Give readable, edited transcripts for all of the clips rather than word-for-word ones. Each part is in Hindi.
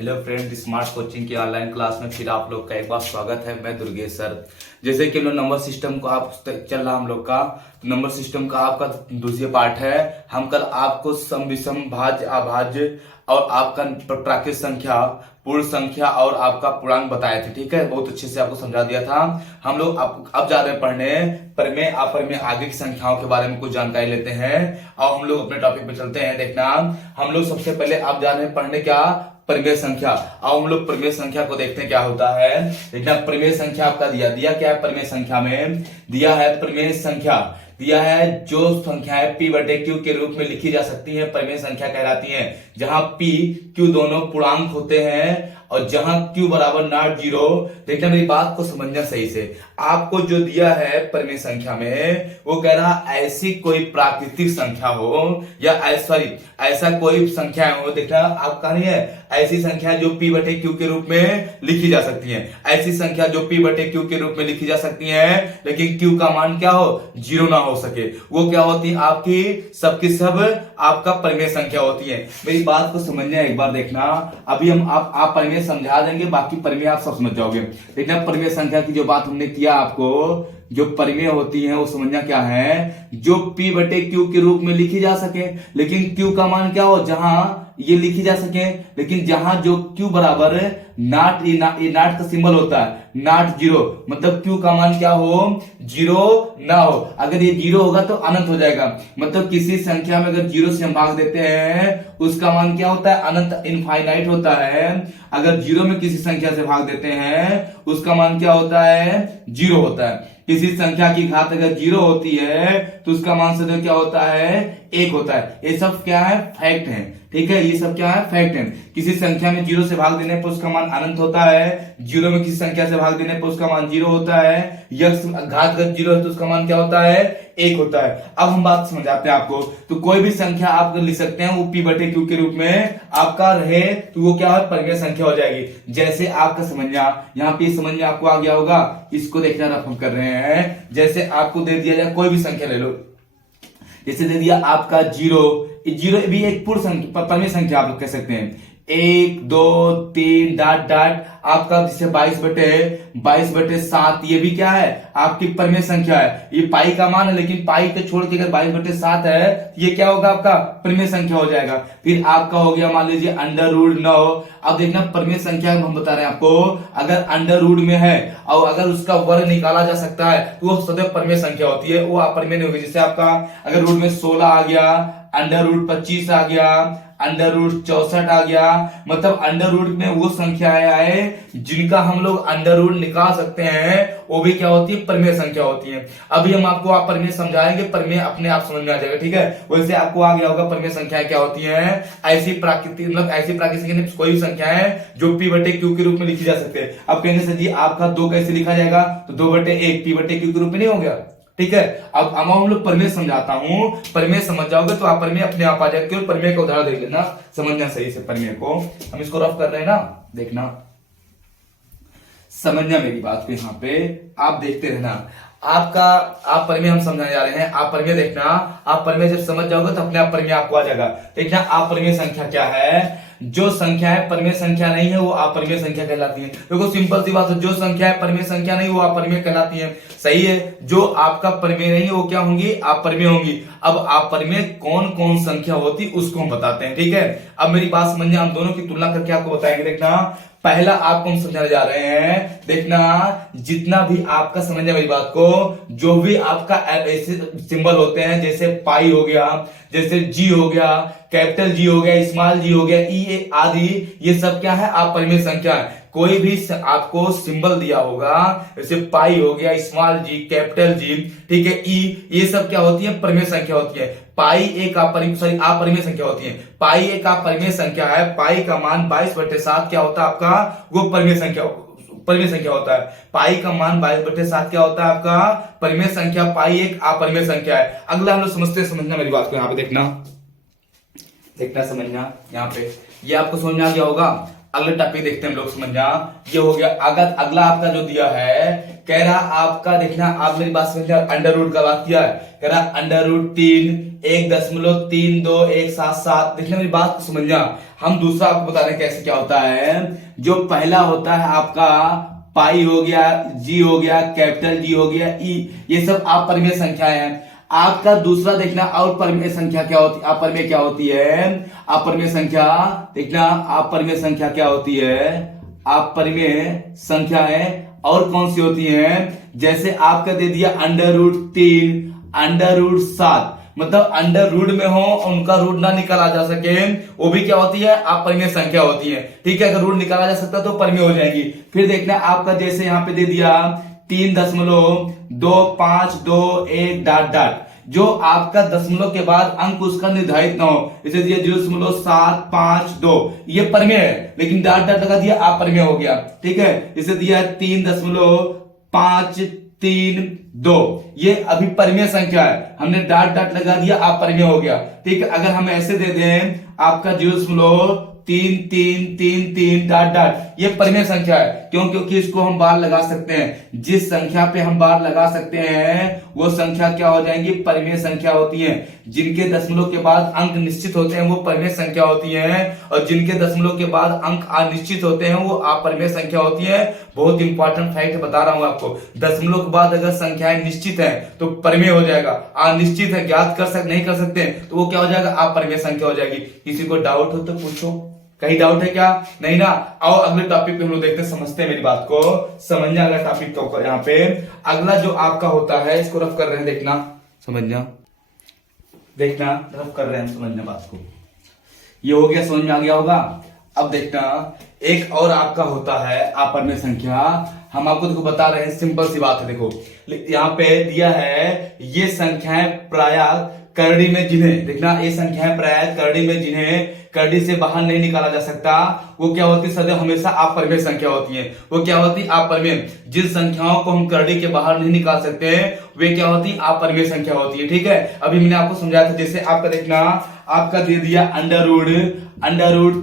हेलो फ्रेंड, स्मार्ट कोचिंग की ऑनलाइन क्लास में फिर आप लोग का एक बार स्वागत है। मैं दुर्गेश सर। जैसे कि हम लोग नंबर सिस्टम को आप चल रहा हम लोग का नंबर सिस्टम का आपका दूसरे पार्ट है। हम कल आपको सम विषम भाज्य अभाज्य और आपका प्राकृत संख्या, पूर्ण संख्या और आपका पूर्णांक बताए थे। ठीक है, बहुत अच्छे से आपको समझा दिया था। हम लोग अब जा रहे हैं पढ़ने प्रमेय अपरमेय आगे की संख्याओं के बारे में कुछ जानकारी लेते हैं और हम लोग अपने टॉपिक पे चलते हैं। देखना, हम लोग सबसे पहले अब जा रहे हैं पढ़ने क्या, परिमेय संख्या। अब हम लोग परिमेय संख्या को देखते हैं क्या होता है। देखना, परिमेय संख्या आपका दिया क्या है। परिमेय संख्या में दिया है परिमेय संख्या दिया है जो संख्याएं p बटे q के रूप में लिखी जा सकती हैं परिमेय संख्या कहलाती हैं। जहां p q दोनों पूर्णांक होते हैं और जहां q बराबर नॉट जीरो। देखना, मेरी बात को समझना सही से। आपको जो दिया है परिमेय संख्या में वो कह रहा ऐसी कोई प्राकृतिक संख्या हो या ऐसा कोई संख्या हो। देखना, आप कह रही है ऐसी संख्या जो p बटे q के रूप में लिखी जा सकती है। ऐसी संख्या जो p बटे q के रूप में लिखी जा सकती है लेकिन q का मान क्या हो, जीरो ना हो सके। वो क्या होती है, आपकी सबकी सब आपका परिमेय संख्या होती है। मेरी बात को समझना एक बार। देखना, अभी हम आप परिमेय समझा देंगे, बाकी परिमेय आप सब समझ जाओगे। देखना, परिमेय संख्या की जो बात हमने किया, आपको जो परिमेय होती है वो समझना क्या है, जो p बटे q के रूप में लिखी जा सके लेकिन q का मान क्या हो, जहां ये लिखी जा सके लेकिन जहां जो q बराबर नॉट, ये नॉट का सिंबल होता है, नॉट जीरो, मतलब q का मान क्या हो, जीरो ना हो। अगर ये जीरो होगा तो अनंत हो जाएगा। मतलब किसी संख्या में अगर जीरो से हम भाग देते हैं उसका मान क्या होता है, अनंत, इनफाइनाइट होता है। अगर जीरो में किसी संख्या से भाग देते हैं उसका मान क्या होता है, जीरो होता है। किसी संख्या की घात अगर जीरो होती है तो उसका मान सदैव क्या होता है, एक होता है। ये सब क्या है, फैक्ट है। ठीक है, ये सब क्या है, फैक्ट है। किसी संख्या में जीरो से भाग देने पर उसका मान अनंत होता है। जीरो में किसी संख्या से भाग देने पर उसका मान जीरो होता है। यक्ष घात अगर जीरो है तो उसका मान क्या होता है, एक होता है। अब हम बात समझाते हैं आपको। तो कोई भी संख्या आप लिख सकते हैं वो p बटे q के रूप में आपका रहे तो वो क्या है, परिमेय संख्या हो जाएगी। जैसे आपका समझना, यहाँ पे समझ में आपको आ गया होगा। इसको देखना रफ हम कर रहे हैं। जैसे आपको दे दिया जाए कोई भी संख्या ले लो, जैसे दे दिया आपका जीरो। जीरो भी एक पूर्ण संख्या, परिमेय संख्या आप लोग कह सकते हैं। 1 2 3 डॉट डॉट आपका जिसे 22/7, ये भी क्या है, आपकी परिमेय संख्या है। ये पाई का मान है लेकिन पाई को छोड़ के अगर 22/7 है ये क्या होगा, आपका परिमेय संख्या हो जाएगा। फिर आपका हो गया मान लीजिए √9। अब देखना, परिमेय संख्या हम बता रहे हैं आपको, अगर अंडर रूट में है और अगर उसका वर्ग निकाला जा सकता है तो वो सदैव परिमेय संख्या होती है, वो अपरिमेय नहीं होगी। जैसे आपका अगर रूट में 16 आ गया, √25 आ गया, √64 आ गया, मतलब अंडर रूट में वो संख्याएं आए जिनका हम लोग अंडर रूट निकाल सकते हैं, वो भी क्या होती है, परिमेय संख्या होती है। अभी हम आपको आप परिमेय समझाएंगे, परिमेय अपने आप समझ में आ जाएगा। ठीक है, वैसे आपको आ गया होगा परिमेय संख्या क्या होती है। ऐसी प्राकृतिक, मतलब ऐसी प्राकृतिक कोई भी संख्या है जो p बटे q के रूप में लिखी जा सकते हैं। अब कहेंगे सर जी आपका 2 कैसे लिखा जाएगा, तो 2/1 p बटे q के रूप में नहीं हो गया। ठीक है, अब हम लोग परिमेय समझाता हूं, परिमेय समझ जाओगे तो आप परिमेय अपने आप आ जाएगा। केवल परिमेय का उदाहरण देख लेना, समझना सही से परिमेय को। हम इसको रफ कर रहे हैं ना, देखना, समझना मेरी बात को। यहाँ पे आप देखते रहना। आप परिमेय हम समझाने जा रहे हैं, आप परिमेय देखना। आप परिमेय जब समझ जाओगे तो अपने आप परिमेय आपको आ जाएगा। देखना, आप परिमेय संख्या क्या है, जो संख्या है परिमेय संख्या नहीं है वो अपरिमेय संख्या कहलाती है। देखो सिंपल सी बात है, जो संख्या है परिमेय संख्या नहीं वो अपरिमेय कहलाती है। सही है, जो आपका परिमेय नहीं है वो क्या होंगी, अपरिमेय होंगी। अब अपरिमेय कौन कौन संख्या होती उसको हम बताते हैं। ठीक है, अब मेरी बात समझिए, हम दोनों की तुलना करके आपको बताएंगे। देखना, पहला आपको हम समझाने जा रहे हैं। देखना, जितना भी आपका समझना मेरी बात को, जो भी आपका ऐसे सिंबल होते हैं जैसे पाई हो गया, जैसे जी हो गया, कैपिटल जी हो गया, स्मॉल जी हो गया, ई आदि, ये सब क्या है, आप परिमेय संख्या है। कोई भी आपको सिंबल दिया होगा जैसे पाई हो गया, स्मॉल जी, कैपिटल जी, ठीक है, ई, ये सब क्या होती है, परिमेय संख्या होती है। पाई एक अपरिमेय संख्या होती है। पाई एक अपरिमेय संख्या है। पाई का मान 22/7 क्या होता है आपका, वो परिमेय संख्या होता है। पाई का मान 22/7 क्या होता है आपका, परिमेय संख्या। पाई एक अपरिमेय संख्या है। अगला हम लोग समझना मेरी बात को, यहाँ पे देखना समझना। यहाँ पे ये आपको समझ में आ गया होगा। अगले टॉपिक देखते हैं हम लोग, समझना। ये हो गया। अगला आपका जो दिया है कह रहा आपका देखना, आप मेरी बात समझ अंडर रूट का बात किया है, कह रहा अंडर रूट 3 1.32177। देखना मेरी बात को समझना। हम दूसरा आपको बता रहे कैसे क्या होता है। जो पहला होता है आपका पाई हो गया, जी हो गया, कैपिटल जी हो गया, ई, ये सब आप परिमेय संख्याएं हैं। आपका दूसरा देखना और परिमेय संख्या क्या होती है, अपरिमेय क्या होती है, अपरिमेय संख्या। देखना अपरिमेय संख्या क्या होती है, अपरिमेय संख्याएं और कौन सी होती हैं, जैसे आपका दे दिया अंडर रूट 3, अंडर रूट 7, मतलब अंडर रूट में हो उनका रूट ना निकाला जा सके, वो भी क्या होती है, अपरिमेय संख्या होती है। ठीक है, अगर रूट निकाला जा सकता तो परिमेय हो जाएगी। फिर देखना आपका जैसे यहाँ पे दे दिया 3.2521 डॉट डॉट, जो आपका दशमलव के बाद अंक उसका निर्धारित ना हो, इसे दिया 0.752, ये परिमेय है, लेकिन डॉट डॉट लगा दिया अपरिमेय हो गया। ठीक है, इसे दिया 3.532, ये अभी परिमेय संख्या है, हमने डॉट डॉट लगा दिया अपरिमेय हो गया। ठीक है, अगर हम ऐसे दे दें आपका 0.3333 डॉट डॉट, ये परिमेय संख्या है। क्यों? क्योंकि इसको हम बार लगा सकते हैं। जिस संख्या पे हम बार लगा सकते हैं वो संख्या क्या हो जाएंगी, परिमेय संख्या होती है। जिनके दशमलव के बाद अंक निश्चित होते हैं वो परिमेय संख्या होती है, और जिनके दशमलव के बाद अंक अनिश्चित होते हैं वो अपरिमेय संख्या होती है। बहुत इंपॉर्टेंट फैक्ट बता रहा हूं आपको, दशमलव के बाद अगर संख्याएं निश्चित है तो परिमेय हो जाएगा, अनिश्चित है, ज्ञात नहीं कर सकते तो वो क्या हो जाएगा, अपरिमेय संख्या हो जाएगी। किसी को डाउट हो तो पूछो, कहीं डाउट है क्या? नहीं ना। आओ अगले टॉपिक पे हम लोग देखते हैं, समझते हैं मेरी बात को, समझना अगला टॉपिक को। यहाँ पे अगला जो आपका होता है, इसको रफ कर रहे हैं, देखना समझना, देखना रफ कर रहे हैं, समझना बात को। ये हो गया, समझ में आ गया होगा। अब देखना एक और आपका होता है अपरिमेय संख्या। हम आपको देखो बता रहे हैं, सिंपल सी बात है। देखो यहाँ पे दिया है ये संख्याएं प्रायः करड़ी में जिन्हें, देखना ये संख्याएं प्रायः करड़ी में जिन्हें करड़ी से बाहर नहीं निकाला जा सकता, वो क्या होती है, सदैव हमेशा अपरिमेय संख्या होती है। वो क्या होती है, अपरिमेय। जिन संख्याओं को हम करड़ी के बाहर नहीं निकाल सकते वे क्या होती है, अपरिमेय संख्या होती है। ठीक है, अभी मैंने आपको समझाया था। जैसे आपका देखना, आपका दे दिया under root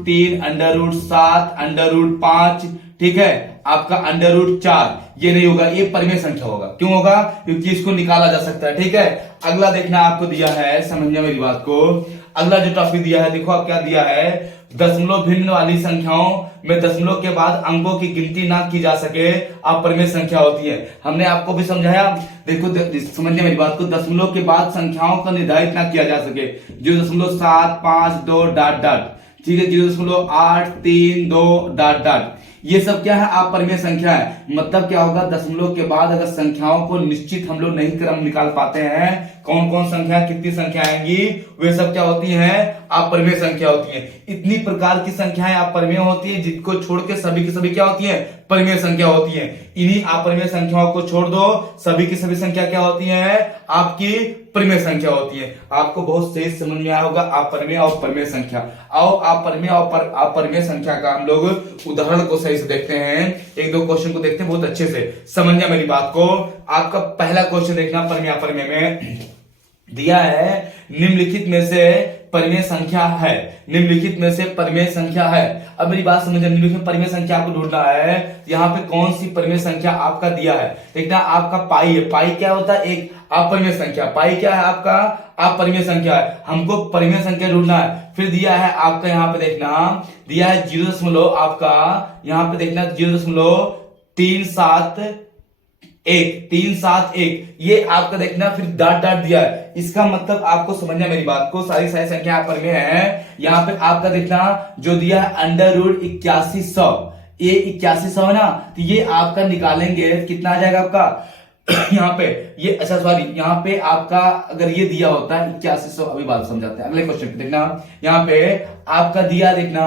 3, under root 7, under root 5, ठीक है, आपका अंडर रूट 4, ये नहीं होगा, ये परिमेय संख्या होगा। क्यों होगा? क्योंकि इसको निकाला जा सकता है। ठीक है, अगला देखना आपको दिया है, समझिए मेरी बात को। अगला जो टॉपिक दिया है, देखो आप क्या दिया है, दशमलव भिन्न वाली संख्याओं में दशमलव के बाद अंकों की गिनती ना की जा सके, अपरिमेय संख्या होती है। हमने आपको भी समझाया, देखो समझिए मेरी बात को, दशमलव के बाद संख्याओं का निर्धारित ना किया जा सके, 0.752 डॉट डॉट, ठीक है, 0.832 डॉट डॉट, ये सब क्या है, अपरिमेय संख्या है। मतलब क्या होगा, दशमलव के बाद अगर संख्याओं को निश्चित हम लोग नहीं क्रम निकाल पाते हैं, कौन कौन संख्या कितनी संख्या आएंगी, वे सब क्या होती हैं, अपरिमेय संख्या होती है। इतनी प्रकार की संख्याएं अपरिमेय होती है, जिनको छोड़ के सभी की सभी क्या होती है, परिमेय संख्या होती है। इन्हीं अपरिमेय संख्याओं को छोड़ दो, सभी की सभी संख्या क्या होती है, आपकी परिमेय संख्या होती है। आपको बहुत सही समझ में आया होगा अपरिमेय और परिमेय संख्या। आओ अपरिमेय और अपरिमेय संख्या का हम लोग उदाहरण को सही से देखते हैं, एक दो क्वेश्चन को देखते हैं बहुत अच्छे से, समझना मेरी बात को। आपका पहला क्वेश्चन देखना, परिमेय अपरिमेय में दिया है, निम्नलिखित में से परिमेय संख्या है, निम्नलिखित में से परिमेय संख्या है। अब मेरी बात समझिए, निम्नलिखित परिमेय संख्या आपको ढूंढना है, यहाँ पे कौन सी परिमेय संख्या आपका दिया है। देखना आपका पाई है, पाई क्या होता है, एक अपरिमेय संख्या, पाई क्या है आपका, अपरिमेय संख्या है, हमको परिमेय संख्या ढूंढना है। फिर दिया है आपका, यहाँ पे देखना दिया है 0. आपका यहाँ पे देखना 0.371, ये आपका देखना, फिर डॉट डॉट दिया है। इसका मतलब आपको समझना मेरी बात को, सारी संख्या अपरिमेय है। यहाँ पे आपका देखना जो दिया है अंडर रूट 8100, ये 8100 है ना, तो ये आपका निकालेंगे कितना आ जाएगा आपका यहाँ पे, ये अच्छा सॉरी, यहाँ पे आपका अगर ये दिया होता है 8100, अभी बात समझाते हैं। अगले क्वेश्चन पे देखना, यहाँ पे आपका दिया देखना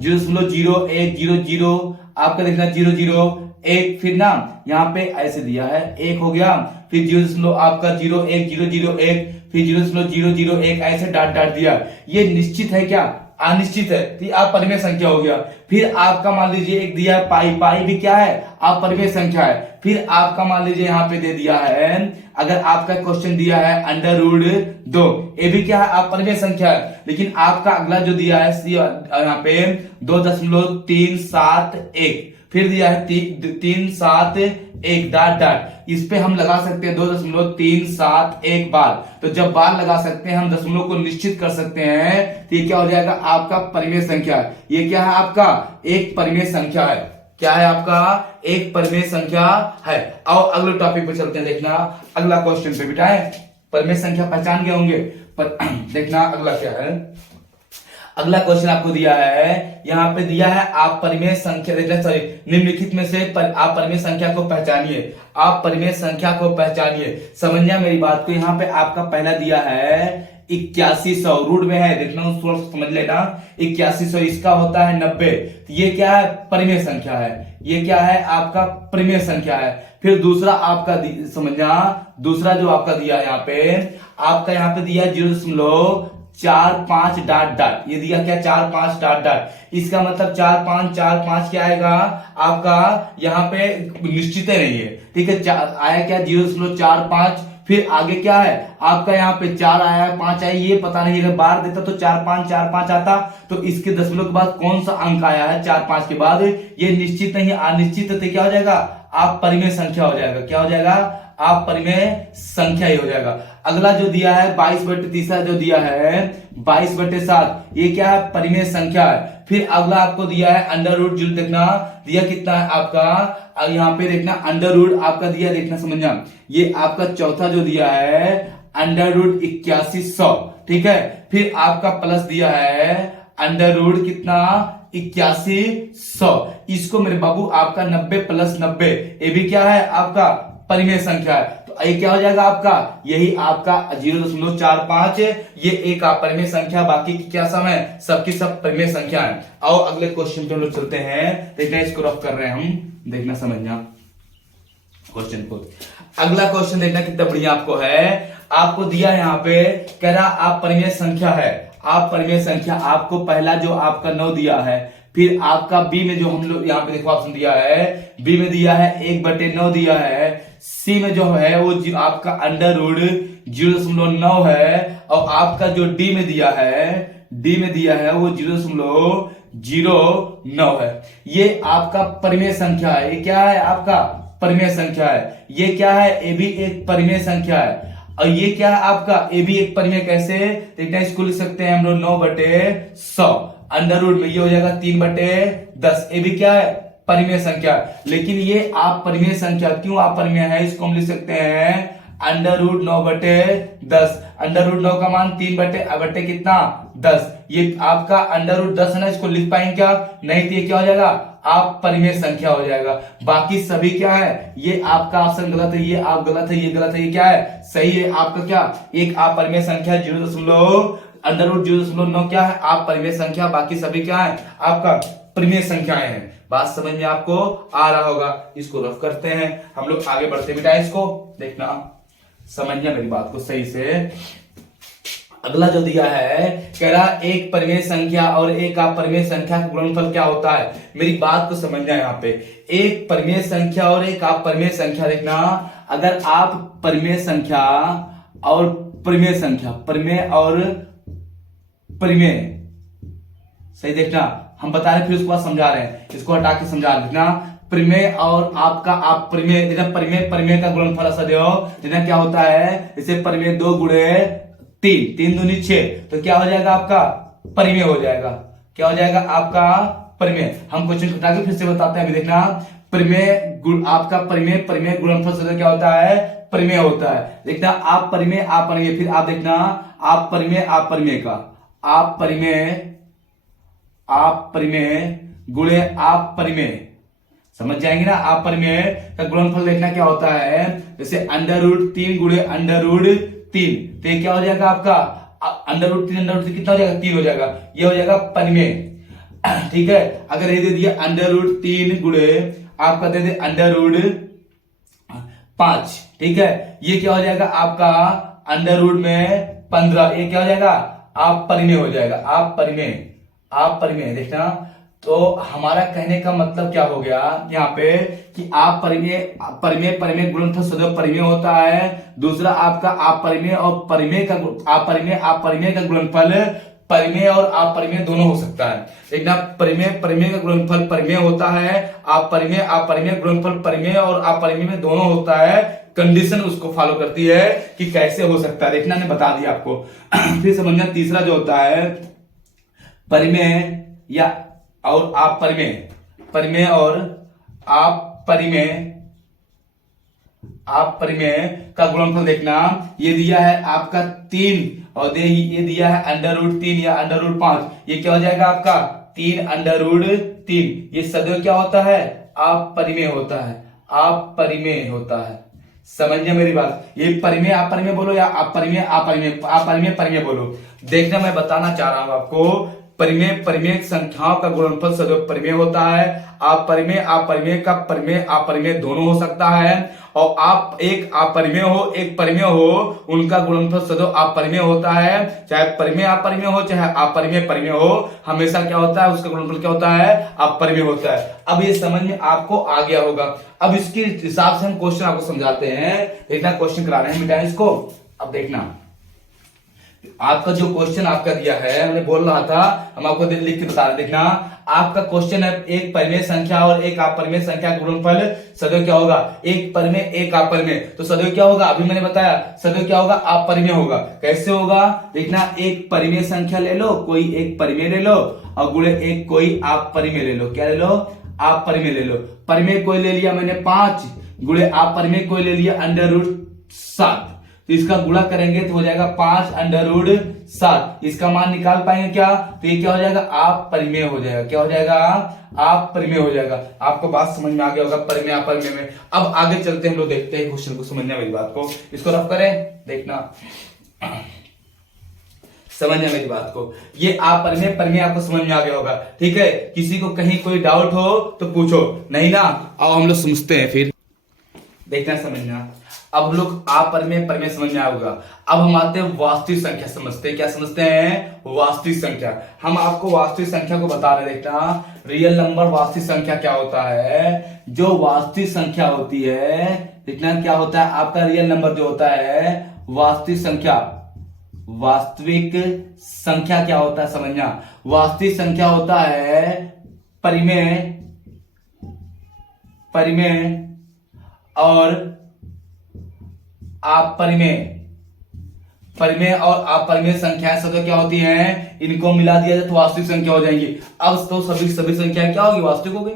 0.0100, आपका देखना 001, फिर ना यहाँ पे ऐसे दिया है 1 हो गया, फिर 0 आपका 0.1001, फिर 0.001 ऐसे डॉट डॉट दिया। ये निश्चित है क्या, अनिश्चित है, तो अपरिमेय संख्या हो गया। फिर आपका मान लीजिए एक दिया है पाई, पाई भी क्या है, अपरिमेय संख्या है। फिर आपका मान लीजिए यहाँ पे दे दिया है, अगर आपका क्वेश्चन दिया है अंडर रूट 2, ये भी क्या है, अपरिमेय संख्या है। लेकिन आपका अगला जो दिया है यहाँ पे 2.371, फिर दिया है 371 डॉट डॉट, इस पे हम लगा सकते हैं 2.371 बार। तो जब बार लगा सकते हैं हम दशमलव को निश्चित कर सकते हैं, तो ये क्या हो जाएगा आपका परिमेय संख्या। ये क्या है आपका एक परिमेय संख्या है। क्या है आपका एक परिमेय संख्या है। और अगले टॉपिक पे चलते हैं, देखना अगला क्वेश्चन पे बेटा है। परिमेय संख्या पहचान गए होंगे, पर देखना अगला क्या है। अगला क्वेश्चन आपको दिया है, यहाँ पे दिया है आप परिमेय संख्या, देखना सॉरी, निम्नलिखित में से आप परिमेय संख्या को पहचानिए। आप परिमेय संख्या को पहचानिए, समझिए मेरी बात को। यहाँ पे आपका पहला दिया है 8100, रूट में है, देखना उसको समझ लेना। 8100 इसका होता है 90, तो ये क्या है परिमेय संख्या है। ये क्या है आपका परिमेय संख्या है। फिर दूसरा आपका समझना, दूसरा जो आपका दिया है यहाँ पे, आपका यहाँ पे दिया 0.45 डॉट डॉट, ये दिया क्या 45 डॉट डॉट। इसका मतलब 4545 क्या आएगा आपका यहाँ पे निश्चित नहीं है, ठीक है। आया क्या 0.45, फिर आगे क्या है आपका यहाँ पे 4 आया 5 आया, ये पता नहीं। अगर बार देता तो 4545 आता, तो इसके दशमलव के बाद कौन सा अंक आया है 45 के बाद, ये निश्चित नहीं, अनिश्चित है, क्या हो जाएगा आप परिमेय संख्या हो जाएगा। क्या हो जाएगा आप परिमेय संख्या ही हो जाएगा। अगला जो दिया है 22/3 जो दिया है 22/7, ये क्या है परिमेय संख्या है। फिर अगला आपको दिया है अंडर रूट, जो देखना दिया कितना है आपका, यहाँ पे देखना अंडर रूट आपका दिया, देखना समझना। ये आपका चौथा जो दिया है अंडर रूट 8100, ठीक है। फिर आपका प्लस दिया है अंडर रूट कितना 8100, इसको मेरे बाबू आपका 90 + 90, ये भी क्या है आपका परिमेय संख्या है। तो ये क्या हो जाएगा आपका, यही आपका 0.45, ये एक परिमेय संख्या, बाकी की क्या सम है, सबकी सब परिमेय संख्या है। आओ अगले क्वेश्चन पे हम लोग चलते हैं, देखना इसको रफ कर रहे हैं हम, देखना समझना क्वेश्चन को। अगला क्वेश्चन देखना कितना बढ़िया आपको है। आपको दिया है यहाँ पे, कह रहा आप परिमेय संख्या है, आप परिमेय संख्या, आपको पहला जो आपका 9 दिया है, फिर आपका बी में जो हम लोग यहाँ पे देखो ऑप्शन दिया है, बी में दिया है 1/9 दिया है, सी में जो है वो आपका अंडर रूट 0.9 है, और आपका जो डी में दिया है, डी में दिया है वो 0.09 है। ये आपका परिमेय संख्या है। ये क्या है आपका परिमेय संख्या है। ये क्या है, ये भी एक परिमेय संख्या है। और ये क्या है आपका, ये भी एक परिमेय, कैसे देखना, इसको लिख सकते हैं हम लोग 9/100, अंडर रूट में ये हो जाएगा 3/10, ये भी क्या है परिमेय संख्या। लेकिन ये आप परिमेय संख्या क्यों आप परिमेय है, इसको हम लिख सकते हैं अंडर रूट 9/10, अंडर रूट 9 का मान 3/10 कितना 10, ये आपका अंडर रूट 10 है ना, इसको लिख पाएंगे क्या, नहीं, तो ये क्या हो जाएगा आप परिमेय संख्या हो जाएगा। बाकी सभी क्या है, ये आपका ऑप्शन गलत है, ये आप गलत है, ये गलत है, ये क्या है सही है आपका, क्या एक आप परिमेय संख्या 0. अंडर रूट 0.9 क्या है आप परिमेय संख्या, बाकी सभी क्या है आपका परिमेय संख्याएं हैं। बात समझ में आपको आ रहा होगा, इसको रफ करते हैं हम लोग, आगे बढ़ते बेटा, इसको देखना समझिए मेरी बात को सही से। अगला जो दिया है, कह रहा एक परिमेय संख्या और एक अपरिमेय संख्या का गुणनफल क्या होता है। मेरी बात को समझना यहाँ पे, एक परिमेय संख्या और एक अपरिमेय संख्या, देखना अगर आप परिमेय संख्या और परिमेय संख्या, परिमेय और परिमेय, सही देखना हम बता रहे फिर उसके बाद समझा रहे हैं, इसको हटा के समझा देखना। परिमेय और आपका आप परिमेय, देखना परिमेय परिमेय का गुणनफल ऐसा देखो, देखना क्या होता है, जैसे परिमेय 2 × 3, 3 दूनी 6, तो क्या हो जाएगा आपका परिमेय हो जाएगा, क्या हो जाएगा आपका परिमेय। हम क्वेश्चन हटा के फिर से बताते हैं, अभी देखना परिमेय आपका परिमेय परिमेय गुणनफल से क्या होता है परिमेय होता है। देखना आप परिमेय आप परिमेय, फिर आप देखना आप परिमेय आप परिमेय का आप परिमेय गुणे आप परिमेय, समझ जाएंगे ना। आप परिमेय का गुणनफल देखना क्या होता है, जैसे अंडर रूट 3 × अंडर रूट 3, तो ये क्या हो जाएगा आपका अंडर रूट 3 कितना हो जाएगा 3 हो जाएगा, ये हो जाएगा परिमेय, ठीक है। अगर ये दे दिया अंडर रूट 3 × आपका दे दे अंडर रूट 5, ठीक है, ये क्या हो जाएगा आपका अंडर रूट में 15, ये क्या हो जाएगा आप परिमेय हो जाएगा, आप परिमेय देखना। तो हमारा कहने का मतलब क्या हो गया यहाँ पे कि आप परिमेय गुणनफल सदैव परिमेय होता है। दूसरा आपका आप परिमेय और परिमेय का आप परिमेय का गुणनफल परिमेय और अपरिमेय दोनों हो सकता है। देखना, परिमेय का गुणनफल परिमेय होता है, अपरिमेय गुणनफल परिमेय और अपरिमेय में दोनों होता है। कंडीशन उसको फॉलो करती है कि कैसे हो सकता है। देखना, मैंने बता दिया आपको। फिर समझना, तीसरा जो होता है परिमेय या और अपरिमेय, परिमेय और अपरिमेय का गुणनफल। देखना, ये दिया है आपका 3 और ये दिया है √3 या √5। ये क्या हो जाएगा आपका 3 √3। ये सदैव क्या होता है, अपरिमेय होता है, अपरिमेय होता है। समझिए मेरी बात। ये परिमेय अपरिमेय बोलो या अपरिमेय परिमेय बोलो। देखना, मैं बताना चाह रहा हूं आपको, परिमेय संख्याओं का गुणनफल सदैव परिमेय होता है। अपरिमेय का परिमेय अपरिमेय दोनों हो सकता है। और आप एक अपरिमेय हो एक परिमेय हो, उनका गुणनफल सदैव अपरिमेय होता है। चाहे परिमेय अपरिमेय हो चाहे अपरिमेय परिमेय हो, हमेशा क्या होता है, उसका गुणनफल क्या होता है, अपरिमेय होता है। अब ये समझ में आपको आ गया होगा। अब इसके हिसाब से हम क्वेश्चन आपको समझाते हैं। देखना, क्वेश्चन करा रहे हैं बेटा इसको। अब देखना, आपका जो क्वेश्चन आपका दिया है, मैंने बोल रहा था, हम आपको लिख के बता रहे। देखना, आपका क्वेश्चन है एक परिमेय संख्या और एक अपरिमेय संख्या का गुणनफल सदैव क्या होगा, एक परिमेय एक अपरिमेय। तो सदैव क्या होगा, अभी मैंने बताया, सदैव क्या होगा, अपरिमेय होगा। कैसे होगा, देखना, एक परिमेय संख्या ले लो, कोई एक परिमेय ले लो, और गुणे एक कोई अपरिमेय ले लो। क्या ले लो, अपरिमेय ले लो। परिमेय कोई ले लिया मैंने 5, गुणे अपरिमेय कोई ले लिया √7। तो इसका गुणा करेंगे तो हो जाएगा 5 √7। इसका मान निकाल पाएंगे क्या, तो ये क्या हो जाएगा, अपरिमेय हो जाएगा। क्या हो जाएगा, अपरिमेय हो जाएगा। आपको बात समझ में आ गया होगा परिमेय अपरिमेय में। अब आगे चलते हैं, हम लोग देखते हैं क्वेश्चन को, समझने वाली बात को। इसको रफ करें। देखना, समझना मेरी बात को। ये अपरिमेय परिमेय आपको समझ में आ गया होगा, ठीक है। किसी को कहीं कोई डाउट हो तो पूछो, नहीं ना। आओ हम लोग समझते हैं फिर। देखना, समझना। अब हम लोग अपरिमेय परिमेय समझ में आएगा। अब हम आते हैं वास्तविक संख्या समझते हैं। क्या समझते हैं, वास्तविक संख्या। हम आपको वास्तविक संख्या को बता रहे। देखना, रियल नंबर वास्तविक संख्या क्या होता है, जो वास्तविक संख्या होती है। देखना, क्या होता है आपका रियल नंबर जो होता है, वास्तविक संख्या। वास्तविक संख्या क्या होता है, समझना। वास्तविक संख्या होता है परिमेय और अपरिमेय। परिमेय और अपरिमेय संख्याएं सदैव क्या होती हैं, इनको मिला दिया जाए तो वास्तविक संख्या हो जाएंगी। अब तो सभी संख्याएं क्या होगी, वास्तविक हो गई।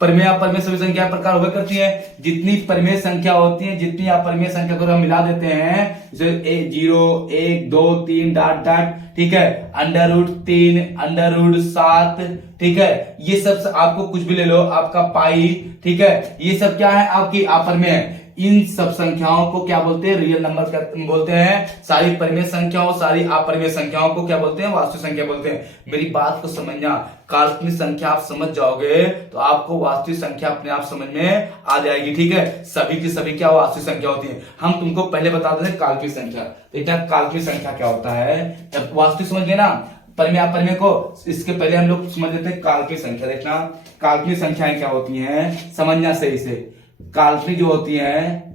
परिमेय अपरिमेय सभी संख्याएं प्रकार हुआ करती हैं। जितनी परिमेय संख्या होती है, जितनी अपरिमेय संख्या को हम मिला देते हैं, जैसे 0 1 2 3 डॉट डॉट, ठीक है, √3 √7, ठीक है। ये सब आपको कुछ भी ले लो, आपका पाई, ठीक है, ये सब क्या है, आपकी अपरिमेय है। इन सब संख्याओं को क्या बोलते हैं, रियल नंबर बोलते हैं। सारी परिमेय संख्याओं, सारी अपरिमेय संख्याओं को क्या बोलते हैं, वास्तविक संख्या बोलते हैं। मेरी बात को समझना, काल्पनिक संख्या आप समझ जाओगे तो आपको वास्तविक संख्या अपने आप समझ में आ जाएगी, ठीक है। सभी की सभी क्या वास्तविक संख्या होती है। हम तुमको पहले बता देते हैं काल्पनिक संख्या। देखना, काल्पनिक संख्या क्या होता है। जब वास्तविक समझ गए ना, परिमेय अपरिमेय को, इसके पहले हम लोग समझ लेते हैं काल्पनिक संख्या। देखना, काल्पनिक संख्याएं क्या होती हैं, समझना सही से। काल्पनिक जो होती है,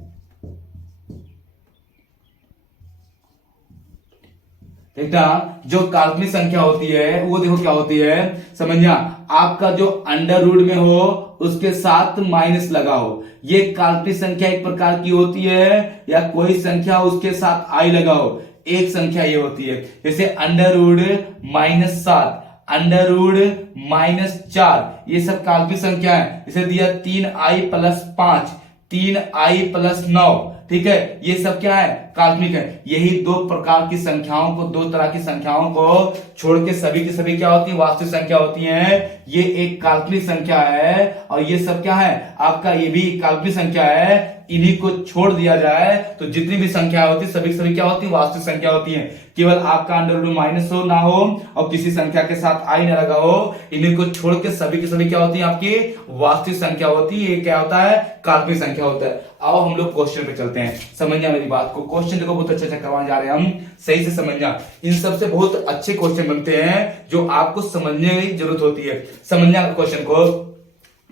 देखना, जो काल्पनिक संख्या होती है वो देखो क्या होती है, समझना। आपका जो अंडर में हो उसके साथ माइनस लगाओ, ये काल्पनिक संख्या एक प्रकार की होती है। या कोई संख्या उसके साथ आई लगाओ, एक संख्या ये होती है। जैसे √-7, √-4, ये सब काल्पनिक संख्या है। इसे दिया 3i + 5, 3i + 9, ठीक है। ये सब क्या है, काल्पनिक है। यही दो प्रकार की संख्याओं को, दो तरह की संख्याओं को छोड़ के सभी की सभी क्या होती है, वास्तविक संख्या होती हैं। ये एक काल्पनिक संख्या है और ये सब क्या है, आपका ये भी काल्पनिक संख्या है। इन्हीं को छोड़ दिया जाए तो जितनी भी संख्या होती है सभी सभी क्या होती है, वास्तविक संख्या होती है। केवल आपका अंडर माइनस हो ना हो और किसी संख्या के साथ आई ना लगा हो, इन्हीं को छोड़ के सभी की सभी क्या होती है, आपकी वास्तविक संख्या होती है। ये क्या होता है, काल्पनिक संख्या होता है। आओ हम लोग क्वेश्चन पे चलते हैं, समझना मेरी बात को। क्वेश्चन देखो बहुत अच्छा करवाने जा रहे हैं हम, सही से समझना। इन सबसे बहुत अच्छे क्वेश्चन बनते हैं जो आपको समझने की जरूरत होती है। समझना क्वेश्चन को।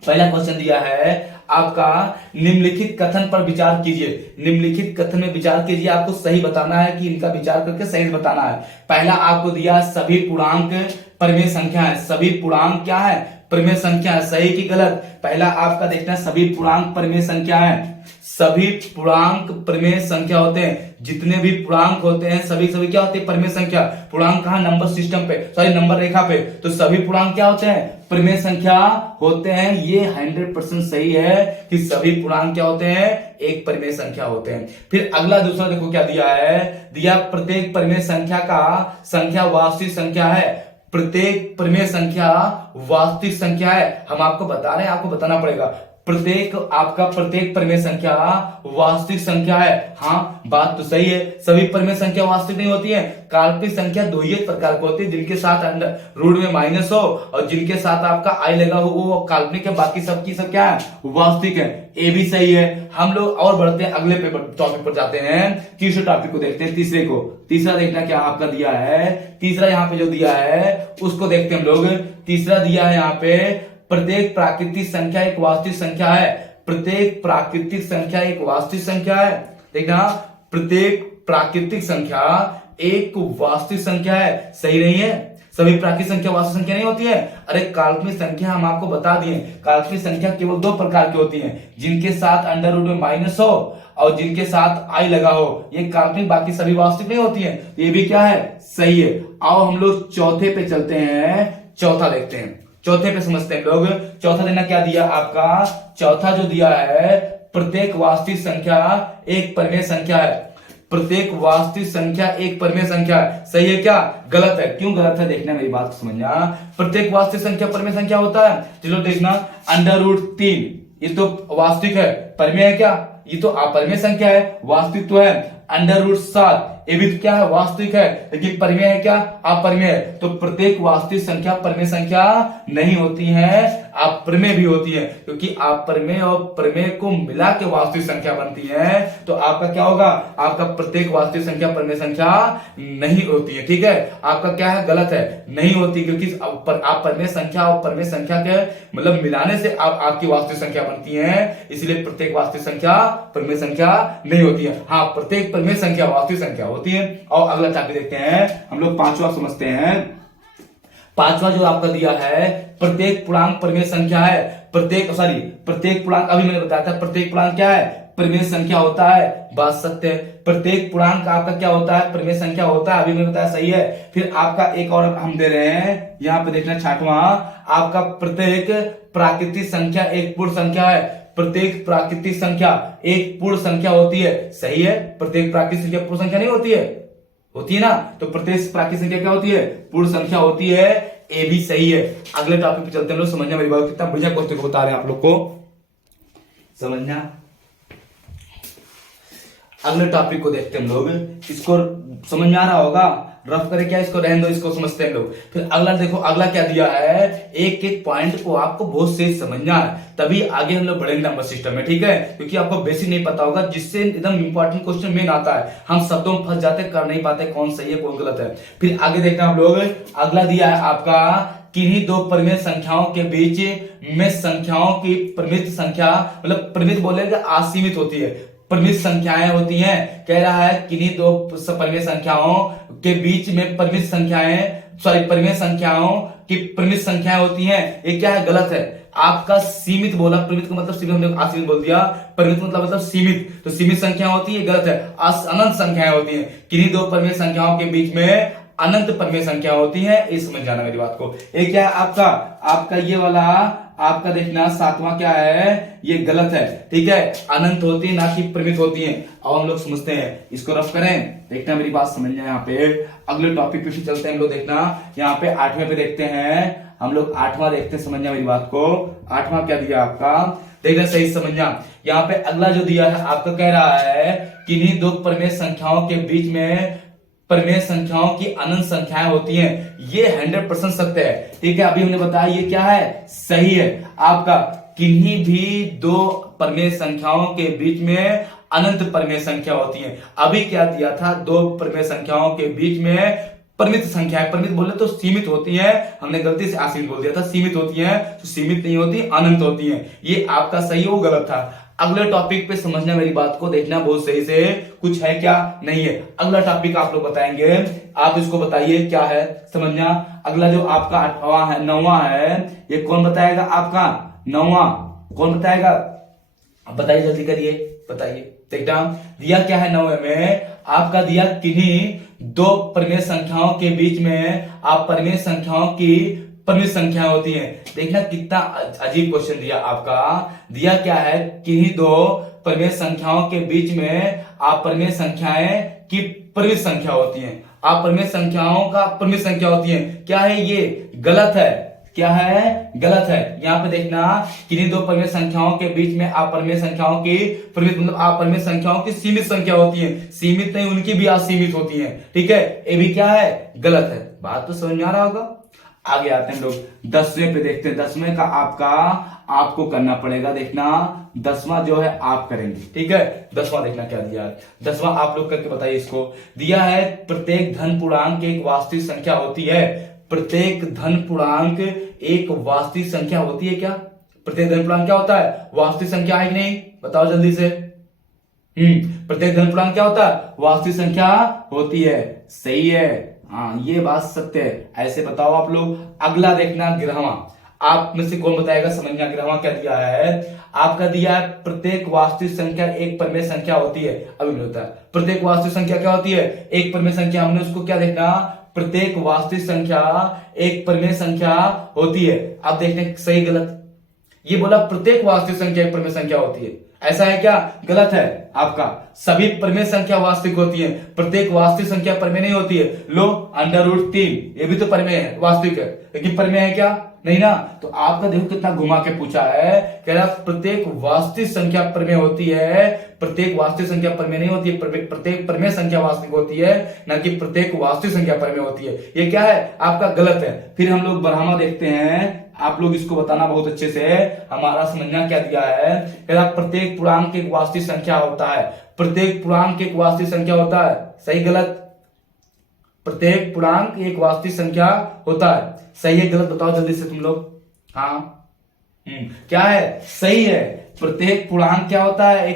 पहला क्वेश्चन दिया है, आपका निम्नलिखित कथन पर विचार कीजिए। निम्नलिखित कथन में विचार कीजिए, आपको सही बताना है कि इनका विचार करके सही बताना है। पहला आपको दिया सभी पूर्णांक परिमेय संख्या है। सभी पूर्णांक क्या है? परिमेय संख्या है। सही कि गलत? पहला आपका देखना सभी पूर्णांक परिमेय संख्या है। सभी पूर्णांक परिमेय संख्या होते हैं। जितने भी पूर्णांक होते हैं सभी क्या होते हैं? परिमेय संख्या। पूर्णांक कहां? नंबर सिस्टम पे, सॉरी नंबर रेखा पे। तो सभी पूर्णांक क्या होते हैं? परिमेय संख्या होते हैं। ये 100% सही है कि सभी पूर्णांक क्या होते हैं? एक परिमेय संख्या होते हैं। फिर अगला दूसरा देखो क्या दिया है। दिया प्रत्येक परिमेय संख्या का संख्या वास्तविक संख्या है। प्रत्येक परिमेय संख्या वास्तविक संख्या है। हम आपको बता रहे हैं, आपको बताना पड़ेगा। प्रत्येक परिमेय संख्या वास्तविक संख्या है। हाँ, बात तो सही है। सभी परिमेय संख्या वास्तविक नहीं होती है। काल्पनिक संख्या दो ही प्रकार की होती है, जिनके साथ अंडर रूट में माइनस हो और जिनके साथ आपका आई लगा हो वो काल्पनिक है। बाकी सबकी सब क्या है? वास्तविक है। ये भी सही है। हम लोग और बढ़ते हैं, अगले टॉपिक पर जाते हैं। तीसरे टॉपिक को देखते हैं, तीसरे को। तीसरा देखना क्या आपका दिया है। तीसरा यहाँ पे जो दिया है उसको देखते हैं हम लोग। तीसरा दिया है यहाँ पे प्रत्येक प्राकृतिक संख्या एक वास्तविक संख्या है। प्रत्येक प्राकृतिक संख्या एक वास्तविक संख्या है। देखना, प्रत्येक प्राकृतिक संख्या एक वास्तविक संख्या है। सही नहीं है? सभी प्राकृतिक संख्या वास्तविक संख्या नहीं होती है। अरे काल्पनिक संख्या हम आपको बता दिए। काल्पनिक संख्या केवल दो प्रकार की होती है, जिनके साथ अंडर रूट में माइनस हो और जिनके साथ आई लगा हो, ये काल्पनिक। बाकी सभी वास्तविक नहीं होती है। ये भी क्या है? सही है। आओ हम लोग चौथे पे चलते हैं, चौथा देखते हैं। चौथे पे समझते हैं लोग। चौथा देना क्या दिया आपका? चौथा जो दिया है प्रत्येक वास्तविक संख्या एक परिमेय संख्या है। प्रत्येक वास्तविक संख्या एक परिमेय संख्या है। सही है क्या? गलत है। क्यों गलत है? देखना, मेरी बात को समझना। प्रत्येक वास्तविक संख्या परिमेय संख्या होता है। चलो देखना, अंडर रूट 3 ये तो वास्तविक है। परिमेय है क्या? ये तो अपरिमेय संख्या है। वास्तविक तो है। अंडर रूट 7 ये भी तो क्या है? वास्तविक है। लेकिन परिमेय है क्या? अपरिमेय है। तो प्रत्येक वास्तविक संख्या परिमेय संख्या नहीं होती है, अपरिमेय भी होती है। क्योंकि अपरिमेय और परिमेय को मिला के वास्तविक संख्या बनती है। तो आपका क्या होगा? आपका प्रत्येक वास्तविक संख्या परिमेय संख्या नहीं होती है। ठीक है? आपका क्या है? गलत है, नहीं होती। क्योंकि अपरिमेय संख्या और परिमेय संख्या के मतलब मिलाने से आपकी वास्तविक संख्या बनती है। इसलिए प्रत्येक वास्तविक संख्या परिमेय संख्या नहीं होती है। हाँ, प्रत्येक परिमेय संख्या वास्तविक संख्या होती है। और अगला टॉपिक देखते हैं हम लोग, पांचवा समझते हैं। पांचवा जो आपका दिया है प्रत्येक पूर्णांक परिमेय संख्या है। प्रत्येक पूर्णांक, अभी मैंने बताया था प्रत्येक पूर्णांक क्या है? परिमेय संख्या होता है। बात सत्य है। प्रत्येक पूर्णांक आपका क्या होता है? परिमेय संख्या होता है। अभी मैंने बताया, सही है। फिर आपका एक और हम दे रहे हैं, यहां पे देखना छठवां आपका प्रत्येक प्राकृतिक संख्या एक पूर्ण संख्या है। प्रत्येक प्राकृतिक संख्या एक पूर्ण संख्या होती है। सही है। प्रत्येक प्राकृतिक संख्या पूर्ण संख्या नहीं होती है? होती है ना? तो प्रत्येक प्राकृतिक संख्या क्या होती है? पूर्ण संख्या होती है। ए भी सही है। अगले टॉपिक पे चलते हैं लोग। समझना मेरी बात, कितना बढ़िया क्वेश्चन को बता रहे हैं आप लोग को। समझना, अगले टॉपिक को देखते हैं हम लोग। इसको समझ में आ रहा होगा? रफ करे क्या? इसको रहने दो, इसको समझते हैं लोग। फिर अगला देखो, अगला क्या दिया है। एक एक पॉइंट को आपको बहुत से समझना है, तभी आगे हम लोग बढ़ेंगे नंबर सिस्टम में। ठीक है? क्योंकि आपको बेसिक नहीं पता होगा, जिससे एकदम इंपॉर्टेंट क्वेश्चन मेन आता है। हम शब्दों में फंस जाते, कर नहीं पाते कौन सही है कौन गलत है। फिर आगे देखना हम लोग। अगला दिया है आपका किन्हीं दो परिमेय संख्याओं के बीच में संख्याओं की परिमित संख्या, मतलब परिमित बोलेंगे असीमित होती है, परिमित संख्याएं होती हैं। कह रहा है किन्हीं दो परिमेय संख्याओं के बीच में परिमित संख्याओं की परिमित संख्याएं होती हैं। ये क्या है? गलत है। आपका सीमित बोला, परिमित का मतलब सीमित, हमने असीमित बोल दिया। परिमित मतलब सीमित, तो सीमित संख्या होती है, गलत है। अनंत संख्याएं होती हैं। किन्हीं दो परिमेय संख्याओं के बीच में अनंत परिमेय संख्या होती है। ये समझ जाना मेरी बात को। ये क्या है आपका ये वाला आपका देखना सातवां क्या है? ये गलत है। ठीक है? अनंत होती है, ना कि परिमित होती है। और हम लोग समझते हैं, इसको रफ करें। देखना मेरी बात समझना। यहाँ पे अगले टॉपिक पे चलते हैं हम लोग। देखना यहाँ पे आठवें पे देखते हैं हम लोग। आठवां देखते हैं, समझना मेरी बात को। आठवां क्या दिया आपका? देखना, सही समझना। यहाँ पे अगला जो दिया है आपका कह रहा है किन्हीं दो परिमेय संख्याओं के बीच में परिमेय संख्याओं की अनंत संख्याएं होती हैं। ये 100% सत्य है। ठीक है? अभी हमने बताया ये क्या है? सही है। आपका किन्हीं भी दो परिमेय संख्याओं के बीच में अनंत परिमेय संख्या होती है। अभी क्या दिया था? दो परिमेय संख्याओं के बीच में परिमित संख्या है। परिमित बोले तो सीमित होती है, हमने गलती से असीमित बोल दिया था, सीमित होती है तो सीमित नहीं होती, अनंत होती है। ये आपका सही हो गलत था। अगले टॉपिक पे समझना, मेरी बात को देखना बहुत सही से, कुछ है क्या नहीं है। अगला टॉपिक आप लोग बताएंगे, आप इसको बताइए क्या है, समझना। अगला जो आपका 8वां है, 9वां है, ये कौन बताएगा? आपका 9वां कौन बताएगा? अब बताइए, जल्दी करिए, बताइए। देखना दिया क्या है 9वें में, आपका दिया किन्हीं दो परिमेय संख्याओं के बीच में आप परिमेय संख्याओं की परिमित संख्या होती है। देखना कितना अजीब क्वेश्चन दिया आपका। दिया क्या है, किन्हीं दो परिमेय संख्याओं के बीच में आप परिमेय संख्याएं की परिमित संख्या होती है। आप परिमेय संख्याओं का परिमित संख्या होती है। क्या है ये? गलत है। क्या है? गलत है। यहां पे देखना, किन्हीं दो परिमेय संख्याओं के बीच में आप परिमेय संख्याओं की परिमित, मतलब आप परिमेय संख्याओं की सीमित संख्या होती है। सीमित नहीं, उनकी भी असीमित होती है। ठीक है, ये भी क्या है? गलत है। बात तो समझ में आ रहा होगा। आगे आते हैं हम लोग 10वें पे, देखते हैं 10वें का आपको करना पड़ेगा। देखना 10वां जो है आप करेंगे, ठीक है। 10वां देखना क्या दिया है, 10वां आप लोग करके बताइए इसको। दिया है प्रत्येक धन पूर्णांक एक वास्तविक संख्या होती है। प्रत्येक धन पूर्णांक एक वास्तविक संख्या होती है। क्या प्रत्येक धन पूर्णांक क्या होता है? वास्तविक संख्या है कि नहीं? बताओ जल्दी से। प्रत्येक धन पूर्णांक क्या होता है? वास्तविक संख्या होती है। सही है, हाँ ये बात सत्य है। ऐसे बताओ आप लोग। अगला देखना ग्रहवा, आप में से कौन बताएगा? समझना ग्रहवा क्या दिया है। आपका दिया है प्रत्येक वास्तविक संख्या एक परिमेय संख्या होती है। अभी होता है प्रत्येक वास्तविक संख्या क्या होती है? एक परिमेय संख्या। हमने उसको क्या देखना, प्रत्येक वास्तविक संख्या एक परिमेय संख्या होती है। अब देखने सही गलत। ये बोला प्रत्येक वास्तविक संख्या एक परिमेय संख्या होती है, ऐसा है क्या? गलत है आपका। सभी परिमेय संख्या वास्तविक होती है, प्रत्येक वास्तविक संख्या परिमेय नहीं होती है। लो √3, ये भी तो परिमेय है, वास्तविक है, लेकिन परिमेय है क्या? नहीं ना। तो आपका देखो कितना घुमा के पूछा है। कह रहा प्रत्येक वास्तविक संख्या परिमेय होती है, प्रत्येक वास्तविक संख्या परिमेय नहीं होती है। प्रत्येक परिमेय संख्या वास्तविक होती है, ना कि प्रत्येक वास्तविक संख्या परिमेय होती है। ये क्या है? आपका गलत है। फिर हम लोग बढ़ावा देखते हैं, आप लोग इसको बताना बहुत अच्छे से। हमारा समझना क्या दिया है, कह रहा प्रत्येक पूर्णांक एक वास्तविक संख्या होता है। प्रत्येक पूर्णांक एक वास्तविक संख्या होता है, सही गलत? प्रत्येक पूर्णांक एक वास्तविक संख्या होता है, सही है गलत? बताओ जल्दी से तुम लोग। हाँ क्या है? सही है। प्रत्येक पूर्णांक क्या होता है?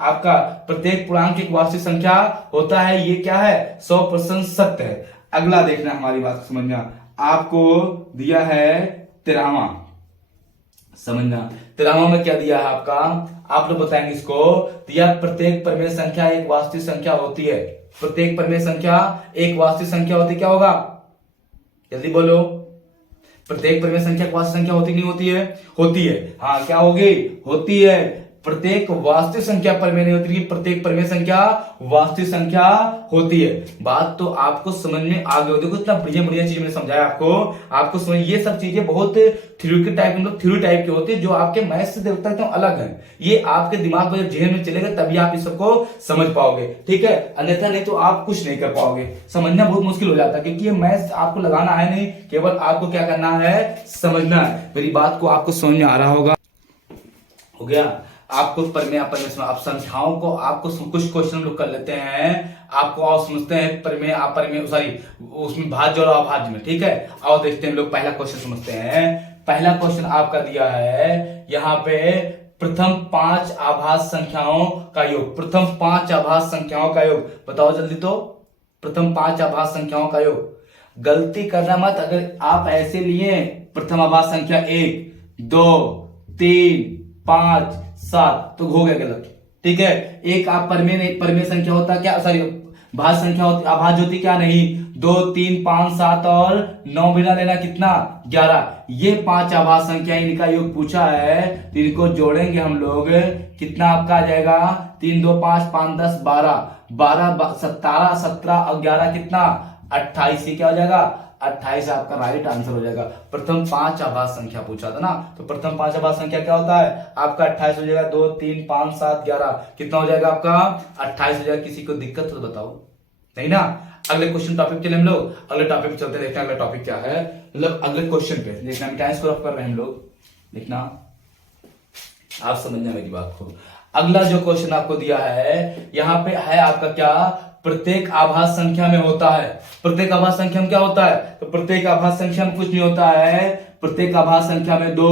आपका प्रत्येक पूर्णांक एक वास्तविक संख्या होता है। ये क्या है? 100% सत्य है। अगला देखना, हमारी बात को समझना। आपको दिया है 13वां, समझना 13वां में क्या दिया है आपका, आप लोग बताएंगे इसको। दिया प्रत्येक परिमेय संख्या एक वास्तविक संख्या होती है। प्रत्येक परिमेय संख्या एक वास्तविक संख्या होती, क्या होगा? जल्दी बोलो। प्रत्येक परिमेय संख्या एक वास्तविक संख्या होती नहीं होती है? होती है। हाँ क्या होगी? होती है। प्रत्येक वास्तविक संख्या परिमेय नहीं होती, प्रत्येक परिमेय संख्या वास्तविक संख्या होती है। बात तो आपको समझ में आ गई। देखो इतना बढ़िया बढ़िया चीज मैंने समझाया आपको समझ। ये सब चीजें बहुत थ्योरी के टाइप, मतलब थ्योरी टाइप की होती है, जो आपके मैथ से देखता है तो अलग है। ये आपके दिमाग में जेहन में चलेगा तभी आप इस सबको समझ पाओगे, ठीक है। अन्यथा नहीं तो आप कुछ नहीं कर पाओगे। समझना बहुत मुश्किल हो जाता है, क्योंकि ये मैथ आपको लगाना है नहीं, केवल आपको क्या करना है? समझना है। मेरी बात को आपको समझ में आ रहा होगा। हो गया आपको परिमेय अपरिमेय। आप संख्याओं को आपको कुछ क्वेश्चन लोग कर लेते हैं, आपको और समझते हैं परिमेय अपरिमेय, सॉरी उसमें भाज्य और अभाज्य में, ठीक है। आओ देखते हैं लोग, पहला क्वेश्चन समझते हैं। पहला क्वेश्चन आपका दिया है यहाँ पे, प्रथम 5 आभाज्य संख्याओं का योग। प्रथम 5 आभाज्य संख्याओं का योग बताओ जल्दी। तो प्रथम 5 आभाज्य संख्याओं का योग। गलती करना मत, अगर आप ऐसे लिए प्रथम आभाज्य संख्या 1 2 3 5 7 तो हो गया गलत, ठीक है। एक आप परिमेय नहीं, परिमेय संख्या होता क्या, सॉरी भाज्य संख्या होती, अभाज्य होती क्या? नहीं। 2 3 5 7 और 9 बिना लेना कितना? 11। ये 5 आभाज्य संख्या, इनका योग पूछा है, तो इनको जोड़ेंगे हम लोग, कितना आपका आ जाएगा? 3 2 5 5 10 12 12 17 17 और 11 कितना? 28। ये क्या हो जाएगा? 28 आपका राइट आंसर हो जाएगा। प्रथम 5 आभाज्य संख्या पूछा था ना, तो प्रथम 5 आभाज्य संख्या क्या होता है आपका? 28 हो जाएगा। 2 3 5 7 11 कितना हो जाएगा आपका? 28 हो जाएगा। किसी को दिक्कत तो बताओ, नहीं ना। अगले क्वेश्चन टॉपिक चले हम लोग, अगले टॉपिक पे चलते हैं। देखते हैं अगला टॉपिक क्या है, मतलब अगले क्वेश्चन पे देखना। टाइम स्कोर कर रहे हैं हम लोग, देखना आप समझना मेरी बात को। अगला जो क्वेश्चन आपको दिया है यहाँ पे है आपका क्या? प्रत्येक आभाज्य संख्या में होता है। प्रत्येक आभाज्य संख्या में क्या होता है? तो प्रत्येक आभाज्य संख्या में कुछ नहीं होता है, प्रत्येक आभाज्य संख्या में 2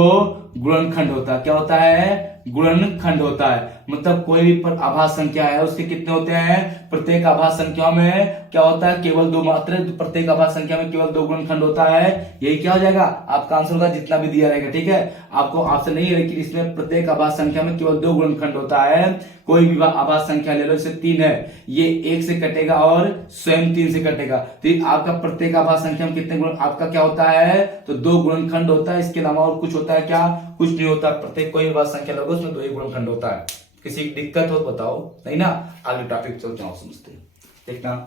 गुणनखंड होता है। क्या होता है? गुणनखंड होता है। मतलब कोई भी आभाज्य संख्या है उसके कितने होते हैं? प्रत्येक आभाज्य संख्या में क्या होता है? केवल 2 मात्र। प्रत्येक आभाज्य संख्या में केवल 2 गुणनखंड होता है। यही क्या हो जाएगा? आपका आंसर होगा जितना भी दिया रहेगा। ठीक है, आपको ऑप्शन नहीं है, लेकिन इसमें प्रत्येक आभाज्य संख्या में केवल 2 गुणनखंड होता है। कोई भी आभाज्य संख्या ले लो, जैसे 3 है, ये 1 से कटेगा और स्वयं 3 से कटेगा। तो आपका प्रत्येक आभाज्य संख्या में कितने गुण आपका क्या होता है? तो 2 गुणनखंड होता है। इसके अलावा और कुछ होता है क्या? कुछ नहीं होता। प्रत्येक कोई आभाज्य संख्या लोगे उसमें 2 ही गुणनखंड होता है। किसी की दिक्कत हो तो बताओ, नहीं ना? आगे टॉपिक चलते हैं, समझते हैं। देखना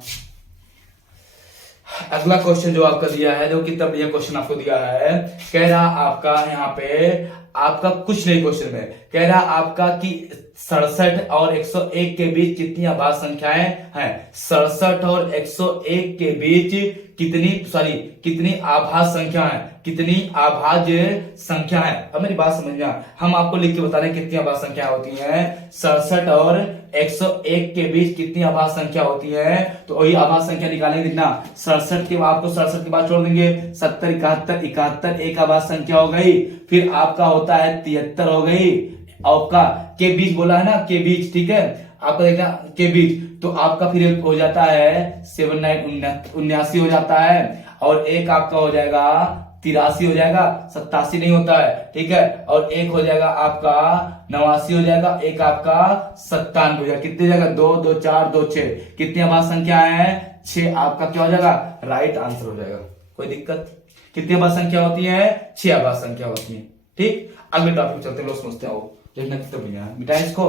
अगला क्वेश्चन जो आपका दिया है, जो कितना बढ़िया क्वेश्चन आपको दिया है। कह रहा आपका यहाँ पे आपका कुछ नहीं क्वेश्चन में कह रहा आपका कि 67 और 101 के बीच कितनी आभाज्य संख्याएं हैं? 67 और 101 के बीच कितनी आभाज्य संख्या है? कितनी आभाज्य संख्या है? अब मेरी बात समझना, हम आपको लिख के बता रहे हैं कितनी आभाज्य संख्या होती हैं। 67 और 101 के बीच कितनी आभाज्य संख्या होती है? तो वही आभाज्य संख्या निकालेंगे। कितना? 67 के आपको 67 के बाद छोड़ देंगे 70, 71, 71 एक आभाज्य संख्या हो गई। फिर आपका होता है 73 हो गई। आपका के बीच बोला है ना, के बीच, ठीक है, आपका देखना के बीच, तो आपका फिर हो जाता है 79 हो जाता है। और एक आपका हो जाएगा 83 हो जाएगा, 87 नहीं होता है, ठीक है। और एक हो जाएगा आपका 89 हो जाएगा, एक आपका 97 हो जाएगा। कितने जाएगा? 2 2 4 2 6। कितनी आभाज्य संख्या है? 6 आपका क्या हो जाएगा? राइट आंसर हो जाएगा। कोई दिक्कत? कितनी आभाज्य संख्या होती है? 6 आभाज्य संख्या होती है। ठीक, अगले टॉपिक चलते हैं, लोग समझते हैं। देखना कितना बढ़िया है, मिटाएं इसको।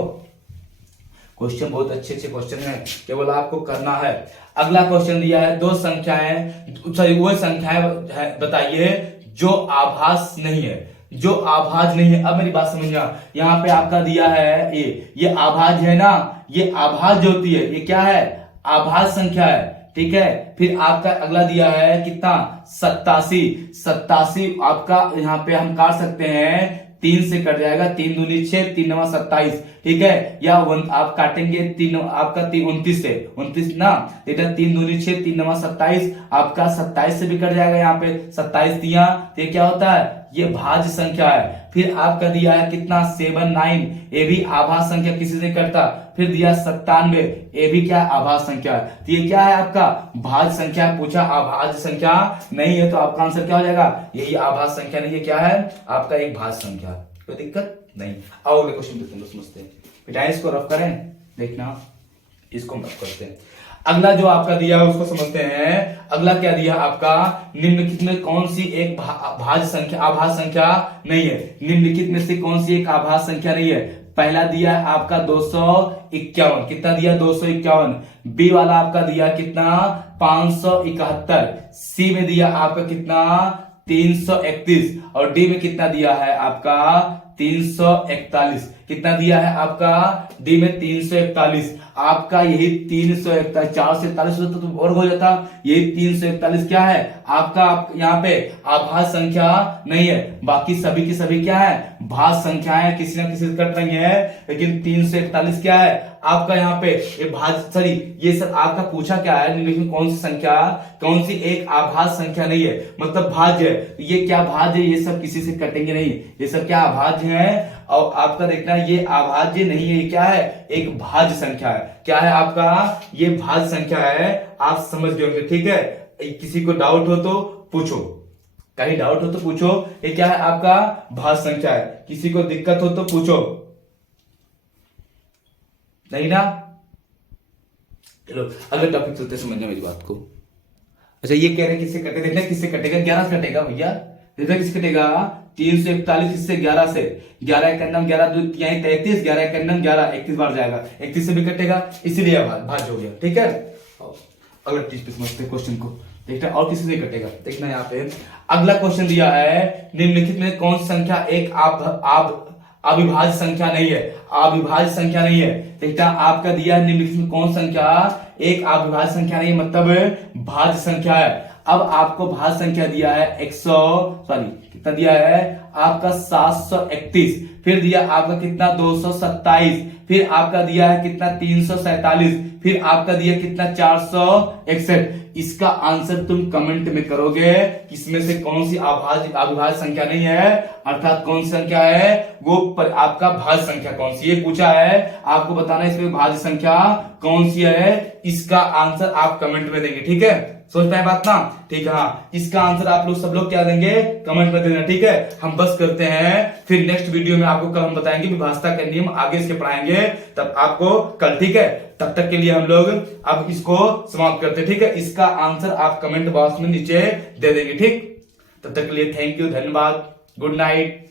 क्वेश्चन बहुत अच्छे क्वेश्चन है, केवल आपको करना है। अगला क्वेश्चन दिया है, दो संख्याएं, सॉरी वो संख्याएं बताइए जो आभाज्य नहीं है, जो आभाज्य नहीं है। अब मेरी बात समझना, यहाँ पे आपका दिया है ये आभाज्य है ना, ये आभाज्य होती है, ये क्या है? आभाज्य संख्या है, ठीक है। फिर आपका अगला दिया है कितना? 87 आपका यहाँ पे हम काट सकते हैं, 3 से कट जाएगा, 3 दूनी 6, 3 नवा 27, ठीक है। या आप काटेंगे 3 आपका 29 से, 29 ना, देखना 3 दूनी 6, 3 नवा 27, आपका 27 से भी कट जाएगा। यहाँ पे 27 दिया, तो ये क्या होता है? ये भाज्य संख्या है। फिर आपका दिया है कितना? 79, ये भी आभाज्य संख्या, किसी से कटता। फिर दिया 97, ये भी क्या? आभाज्य संख्या है। तो ये क्या है? आपका भाज्य संख्या पूछा, आभाज्य संख्या नहीं है, तो आपका आंसर क्या हो जाएगा? यही आभाज्य संख्या नहीं है, क्या है? आपका एक भाज्य संख्या। कोई दिक्कत नहीं। आओ अगले क्वेश्चन देखते हैं, समझते हैं। बेटा इसको रफ करें, देखना इसको हम रफ करते हैं। अगला जो आपका दिया है उसको समझते हैं। अगला क्या दिया आपका? निम्नलिखित में कौन सी एक भाज्य संख्या, आभाज्य संख्या नहीं है? निम्नलिखित में से कौन सी एक आभाज्य संख्या नहीं है? पहला दिया है आपका 251, कितना दिया? 251। बी वाला आपका दिया कितना? 571। सी में दिया आपका कितना? 331। और डी में कितना दिया है आपका? 341। कितना दिया है आपका? डी में 341। आपका यही 341, 4 से 41 होता तो और हो जाता। यही 341 क्या है आपका? यहाँ पे आभाज्य संख्या नहीं है, बाकी सभी की सभी क्या है? भाज्य संख्याएं, किसी ना किसी से कट रही है, लेकिन 341 क्या है आपका? यहाँ पे ये भाज्य, सॉरी ये सब आपका पूछा क्या है? निम्नलिखित कौन सी संख्या, कौन सी एक आभाज्य संख्या नहीं है, मतलब भाज्य है। ये क्या भाज्य है? ये सब किसी से कटेंगे नहीं, ये सब क्या भाज्य है। और आपका देखना ये आभाज्य नहीं है, ये क्या है? एक भाज्य संख्या है। क्या है आपका? ये भाज्य संख्या है, आप समझ गए होंगे, ठीक है। किसी को डाउट हो तो पूछो, कहीं डाउट हो तो पूछो। ये क्या है आपका? भाज्य संख्या है। किसी को दिक्कत हो तो पूछो, नहीं ना? चलो अगले टॉपिक चलते, समझना मेरी बात को। अच्छा ये कह रहे हैं किससे कटेगा? देखना किससे कटेगा? 11 से कटेगा भैया। देखना किससे कटेगा? 341 इससे 11 से, 11 एक अंडम 11 2 3 33, 11 एक अंडम 11 31 बार जाएगा, 31 से भी कटेगा, इसीलिए भाज्य हो गया, ठीक है। अगला चीज पे समझते हैं क्वेश्चन को, देखना और किसी से कटेगा। देखना यहाँ पे अगला क्वेश्चन दिया है, निम्नलिखित में कौन सी संख्या एक अविभाज्य संख्या नहीं है? अविभाज्य संख्या नहीं है। देखना आपका दिया है निम्नलिखित में कौन संख्या एक अविभाज्य संख्या नहीं है, मतलब भाज्य संख्या है। अब आपको भाज्य संख्या दिया है 100 सॉरी कितना दिया है आपका 731, फिर दिया आपका कितना 227, फिर आपका दिया है कितना 347, फिर आपका दिया कितना 461। इसका आंसर तुम कमेंट में करोगे इसमें से कौन सी अविभाज्य संख्या नहीं है, अर्थात कौन सी संख्या है वो आपका भाज्य संख्या कौन सी, ये पूछा है आपको बताना इसमें भाज्य संख्या कौन सी है। इसका आंसर आप कमेंट में देंगे, ठीक है, सोच पाए बात ना, ठीक है। हाँ, इसका आंसर आप लोग सब लोग क्या देंगे कमेंट में देना, ठीक है। हम बस करते हैं, फिर नेक्स्ट वीडियो में आपको कल हम बताएंगे विभाज्यता के नियम आगे इसके पढ़ाएंगे, तब आपको कल, ठीक है। तब तक के लिए हम लोग अब इसको समाप्त करते हैं, ठीक है। इसका आंसर आप कमेंट बॉक्स में नीचे दे देंगे, ठीक। तब तक के लिए थैंक यू, धन्यवाद, गुड नाइट।